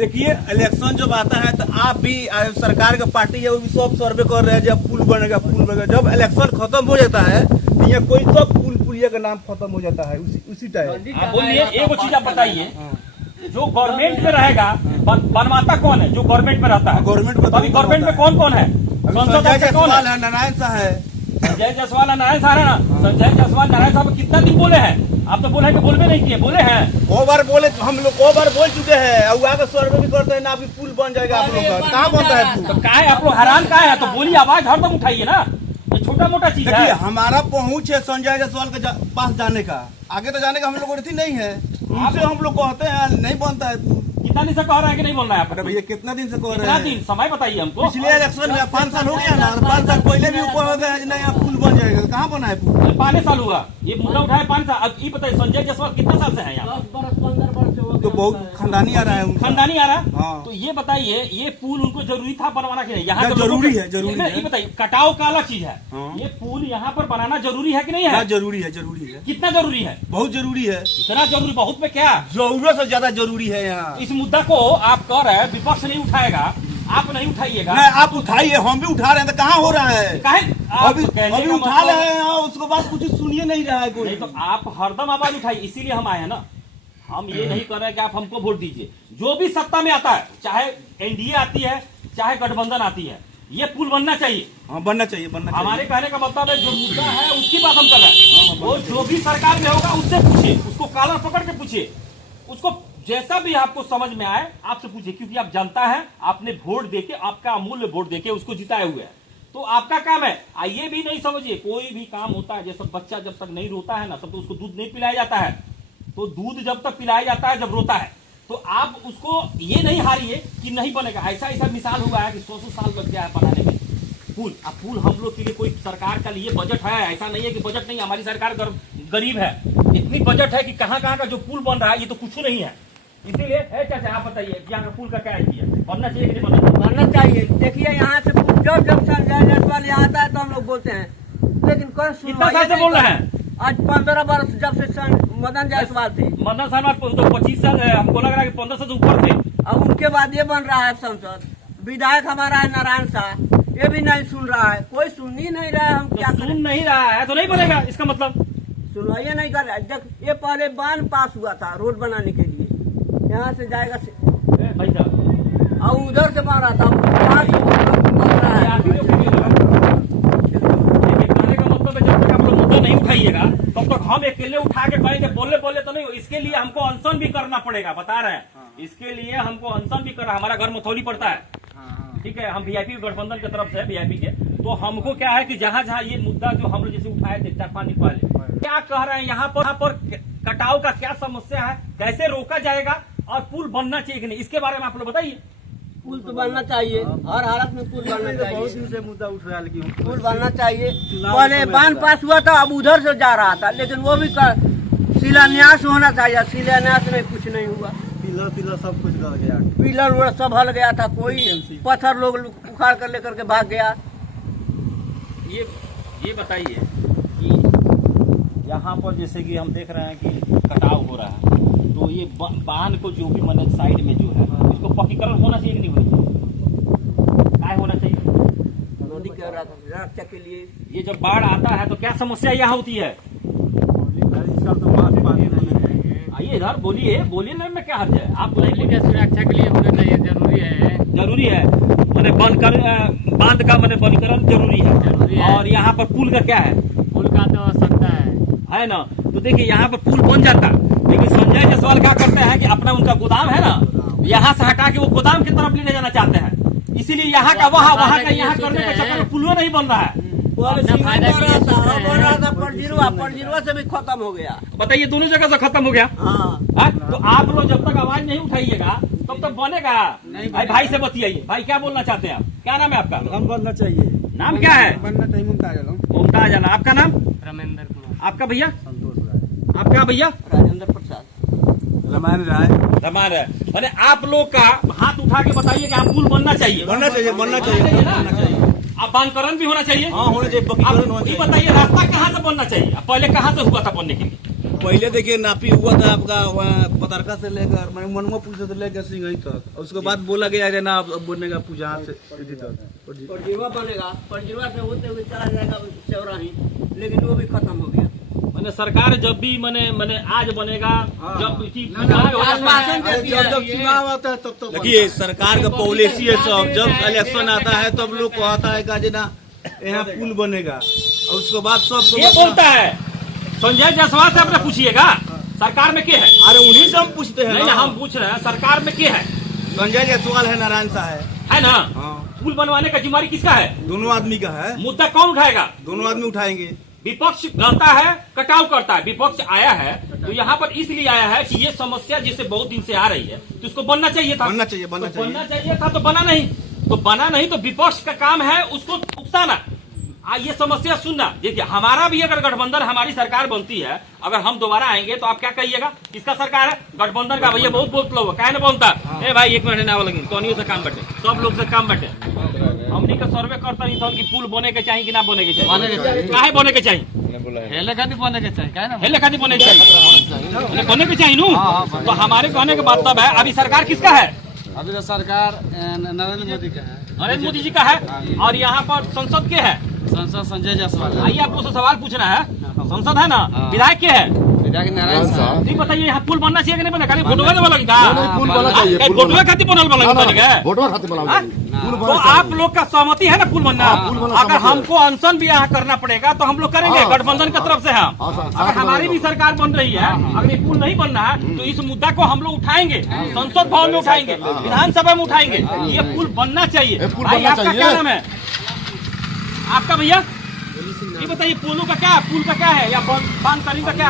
देखिए इलेक्शन जब आता है तो आप भी सरकार का पार्टी है वो भी सब सर्वे कर रहे हैं जब पुल बनेगा पुल बनेगा। जब इलेक्शन खत्म हो जाता है तो ये कोई सब पुल पुलिया का नाम खत्म हो जाता है उसी टाइम। आप बोलिए एक चीज आप बताइए, जो गवर्नमेंट में रहेगा बनवाता कौन है? जो गवर्नमेंट में रहता है। गवर्नमेंट में अभी गवर्नमेंट में कौन कौन है? संजय जायसवाल है, नारायण शाह है। संजय जायसवाल नारायण साहब है ना। संजय जायसवाल नारायण साहब कितना दिन बोले हैं? आप तो बोले हैं कि बोलबे नहीं किए, बोले हैं। को बार बोले, हम लोग को बार बोल चुके हैं और आगे सर्वे भी करते हैं ना, अभी पुल बन जाएगा आप लोग का। कहाँ बनता है पुल? तो क्या है आप लोग हैरान का है? तो बोलिए, आवाज हरदम उठाइए ना, ये छोटा मोटा चीज है। हमारा पहुंच है संजय जायसवाल के पास जाने का, आगे तो जाने का हम लोग को अथी नहीं है। उनसे हम लोग कहते हैं नहीं बनता है पुल। कितना दिन से कह रहे हैं कि नहीं बोलना है? अरे भैया कितना दिन से कह रहे कितना हैं? दिन समय बताइए हमको। पिछले इलेक्शन में 5 साल हो गया ना, 5 साल पहले भी ऊपर हो गया है नहीं पुल बन जाएगा। कहाँ बना है पुल? 5 साल हुआ ये मुद्दा उठाए, 5 साल। अब ये बताइए संजय जायसवाल कितना साल से है यहाँ? 10-15 वर्ष से हो तो बहुत खानदानी आ रहा है उनका। खानदानी आ रहा है। हाँ। तो ये बताइए, ये पुल उनको जरूरी था बनवाना कि नहीं? यहाँ के जरूरी लोगों है, जरूरी है। ये बताइए, कटाव का अलग चीज है। हाँ। ये पुल यहाँ पर बनाना जरूरी है कि नहीं है? जरूरी है, जरूरी है, कितना जरूरी है? बहुत जरूरी है। इतना जरूरी, बहुत में क्या? जरूरत से ज्यादा जरूरी है यहाँ। इस मुद्दा को आप कह रहे हैं विपक्ष नहीं उठाएगा, आप नहीं उठाइएगा। नहीं, आप उठाइए, हम भी उठा रहे हैं। तो कहाँ हो रहा है? काहे? आप अभी कहने अभी का उठा मतलब- रहे हैं और उसके बाद कुछ सुनिए नहीं रहा है कोई। नहीं तो आप हरदम आवाज उठाइए, इसीलिए हम आए हैं ना। हम ये नहीं कर रहे हैं कि आप हमको वोट दीजिए। जो भी सत्ता में आता है, चाहे एनडीए आती है चाहे गठबंधन आती है, ये पुल बनना चाहिए। हाँ, बनना चाहिए, बनना चाहिए। हमारे कहने का मतलब है जो मुद्दा है उसकी बात हम कर रहे हैं। वो जो भी सरकार में होगा उससे पूछिए, उसको कॉलर पकड़ के पूछिए, उसको जैसा भी आपको समझ में आए आपसे पूछिए, क्योंकि आप जनता है, आपने वोट देके, आपका अमूल्य वोट देके उसको जिताए हुए हैं। तो आपका काम है। ये भी नहीं समझिए, कोई भी काम होता है, जैसे बच्चा जब तक नहीं रोता है ना तब तो उसको दूध नहीं पिलाया जाता है। तो दूध जब तक पिलाया जाता है जब रोता है। तो आप उसको ये नहीं हारिए कि नहीं बनेगा। ऐसा ऐसा मिसाल हुआ है कि 100 साल लग गया है बनाने में पुल। अब पुल हम लोग के लिए कोई सरकार का लिए बजट है, ऐसा नहीं है कि बजट नहीं। हमारी सरकार गरीब है, इतनी बजट है कि कहाँ कहाँ का जो पुल बन रहा है ये तो कुछ नहीं है। इसीलिए चाचा आप बताइए यहाँ का पुल का क्या है? बनना चाहिए कि नहीं बनना चाहिए। देखिए यहाँ से जब संजय जायसवाल यहाँ आता है तो हम लोग बोलते हैं, लेकिन कोई कितना साल से बोल रहे हैं? आज 15 वर्ष जब से मदन जायसवाल थे। मदन साहब तो 25 साल है, हमको लग रहा है कि 15 से ऊपर थे। अब उनके बाद ये बन रहा है संसद। विधायक हमारा है नारायण शाह, ये भी नहीं सुन रहा है, कोई सुन ही नहीं रहा है। हम क्या सुन नहीं रहा है तो नहीं बनेगा, इसका मतलब सुनवाइए नहीं कर रहा है। जब ये पहले बांध पास हुआ था रोड बनाने के लिए, यहाँ से जाएगा भाई साहब, और उधर से बन रहा था, वहाँ से बन रहा है। आप ही लोग कहने का मतलब है जब तक आप लोग मुद्दा नहीं उठाइएगा तब तक हम अकेले उठा के कहेंगे बोले तो नहीं। इसके लिए हमको अनशन भी करना पड़ेगा, बता रहे हैं। इसके लिए हमको अनशन भी करना। हमारा घर मथौली पड़ता है, ठीक है, हम वीआईपी गठबंधन की तरफ से वीआईपी के। तो हमको क्या है कि जहाँ जहाँ ये मुद्दा जो हम लोग जैसे उठाए थे 4-5 दिन पहले, क्या कह रहे हैं यहाँ पर कटाव का क्या समस्या है, कैसे रोका जाएगा और पुल बनना चाहिए कि नहीं, इसके बारे में आप लोग बताइए। पुल तो बनना चाहिए, हर हालत में पुल बनना चाहिए। बहुत दिन से मुद्दा उठ रहा है, लेकिन पुल बनना चाहिए। पहले बांध पास हुआ था, अब उधर से जा रहा था, लेकिन वो भी शिलान्यास होना चाहिए। शिलान्यास में कुछ नहीं हुआ। पिलर सब कुछ गल गया, पिलर उलर सब हल गया था, कोई पत्थर लोग उखाड़ कर लेकर के भाग गया। ये बताइए कि यहाँ पर जैसे कि हम देख रहे हैं कि कटाव हो रहा है, तो ये बांध को जो भी मतलब साइड में जो है उसको पक्कीकरण होना चाहिए कि नहीं होना चाहिए? क्या होना चाहिए? नदी के रक्षा के लिए ये जब बाढ़ आता है तो क्या समस्या यहाँ होती है? आइए इधर बोलिए ना, में क्या हर्ज है? आप सुरक्षा के लिए होना चाहिए, जरूरी है मैंने बांध का मैंने बंदकरण जरूरी है। और यहाँ पर पुल का क्या है? पुल का तो आवश्यकता है ना। तो देखिए यहाँ पर पुल बन जाता, लेकिन संजय जायसवाल क्या करते हैं कि अपना उनका गोदाम है ना, यहाँ से हटा के वो गोदाम की तरफ ले जाना चाहते हैं। इसीलिए यहाँ का वहाँ का यहाँ करने के चक्कर में पुल नहीं बन रहा है। परजीरवा से भी खत्म हो गया। बताइए, दोनों जगह से खत्म हो गया। हाँ, तो आप लोग जब तक आवाज नहीं उठाइएगा तब तक बनेगा नहीं। भाई से बतियाइए। भाई क्या बोलना चाहते हैं आप? क्या नाम है आपका? हम बनना चाहिए। नाम क्या है? बनना चाहिए मुमताज आलम। आपका नाम? रमेंद्र कुमार। आपका भैया? संतोष राय। आपका भैया? राजेंद्र प्रसाद। रमान राय। रमान है। मैंने आप लोग का हाथ उठा के बताइए कि आप पुल बनना चाहिए। बनना चाहिए, बनना चाहिए, बनना चाहिए। अब बांधकरण भी होना चाहिए। हाँ, होना चाहिए। आप ये बताइए रास्ता कहाँ से बनना चाहिए? पहले कहाँ से हुआ था बनने के लिए? पहले देखिए नापी हुआ था आपका वहाँ पतारका से लेकर मनमुआपुर से लेकर सिंघई तक, और उसके बाद बोला गया है ना अब बनेगा पूजा से परजीवा बनेगा, परजीवा से होते हुए चला जाएगा चौराही, लेकिन वो भी खत्म हो गया। मैंने सरकार जब भी मैंने आज बनेगा जब आश्वासन दे दिया। जब चुनाव आता है तब तो देखिए सरकार का पॉलिसी है सब, जब इलेक्शन आता है तब लोग को आता है कि ना यहाँ पुल बनेगा, और उसके बाद सब ये बोलता है संजय जायसवाल से अपने पूछिएगा सरकार में क्या है। अरे उन्हीं से हम पूछते हैं नहीं ना। हम पूछ रहे हैं सरकार में क्या है। संजय जायसवाल है, नारायण शाह है ना। हाँ। पुल बनवाने का जिम्मेदारी किसका है? दोनों आदमी का है। मुद्दा कौन उठाएगा? दोनों आदमी उठाएंगे। विपक्ष कहता है कटाव करता है, विपक्ष आया है तो यहाँ पर इसलिए आया है कि ये समस्या जिसे बहुत दिन से आ रही है तो उसको बनना चाहिए था, बनना चाहिए, बनना चाहिए। बनना चाहिए था तो बना नहीं, तो बना नहीं तो विपक्ष का काम है उसको उकसाना, ये समस्या सुनना। देखिए हमारा भी अगर गठबंधन हमारी सरकार बनती है, अगर हम दोबारा आएंगे तो आप क्या कहिएगा? किसका सरकार है? गठबंधन का। भैया बहुत बहुत लोग क्या न बोलता है भाई, एक मिनट ना लगे कौनियों से काम बटे, सब लोग से काम बटे। हमनी का सर्वे करता नहीं था कि पुल बने के चाहिए कि ना बने के चाहिए, काहे बने के चाहिए? हेले खातिर बने के चाहिए, काहे ना हेले खातिर बने के चाहिए, बने के चाहिए नू। तो हमारे कहने का मतलब है अभी सरकार किसका है? अभी तो सरकार नरेंद्र मोदी का है, नरेंद्र मोदी जी का है। और यहाँ पर संसद के है? संसद संजय जायसवाल। आइए आपको से सवाल पूछना है, संसद है ना, विधायक के है? विधायक नारायण साहब। नहीं बताइए यहाँ पुल बनना चाहिए कि नहीं बनना? खाली फोटो वाला लगी का पुल बनना चाहिए, पुल फोटो खातिर बनल बना वोटवा खातिर बनाओ हाँ? पुल तो बनना आप चाहिए। लोग का सहमति है ना पुल बनना? पुल बनना अगर सहमति है। हमको अनशन भी यहाँ करना पड़ेगा तो हम लोग करेंगे, हाँ। गठबंधन की तरफ से हम। हाँ, साथ अगर में हमारी भी बनेगा। सरकार बन रही है, अगर ये पुल नहीं बनना है तो इस मुद्दा को हम लोग उठाएंगे, संसद भवन में उठाएंगे, विधानसभा में उठाएंगे। ये पुल बनना चाहिए। ये पुल भाई बनना आपका चाहिए। क्या नाम है आपका भैया? ये बताइए पुलों का क्या है, पुल का क्या है या बांध का क्या है?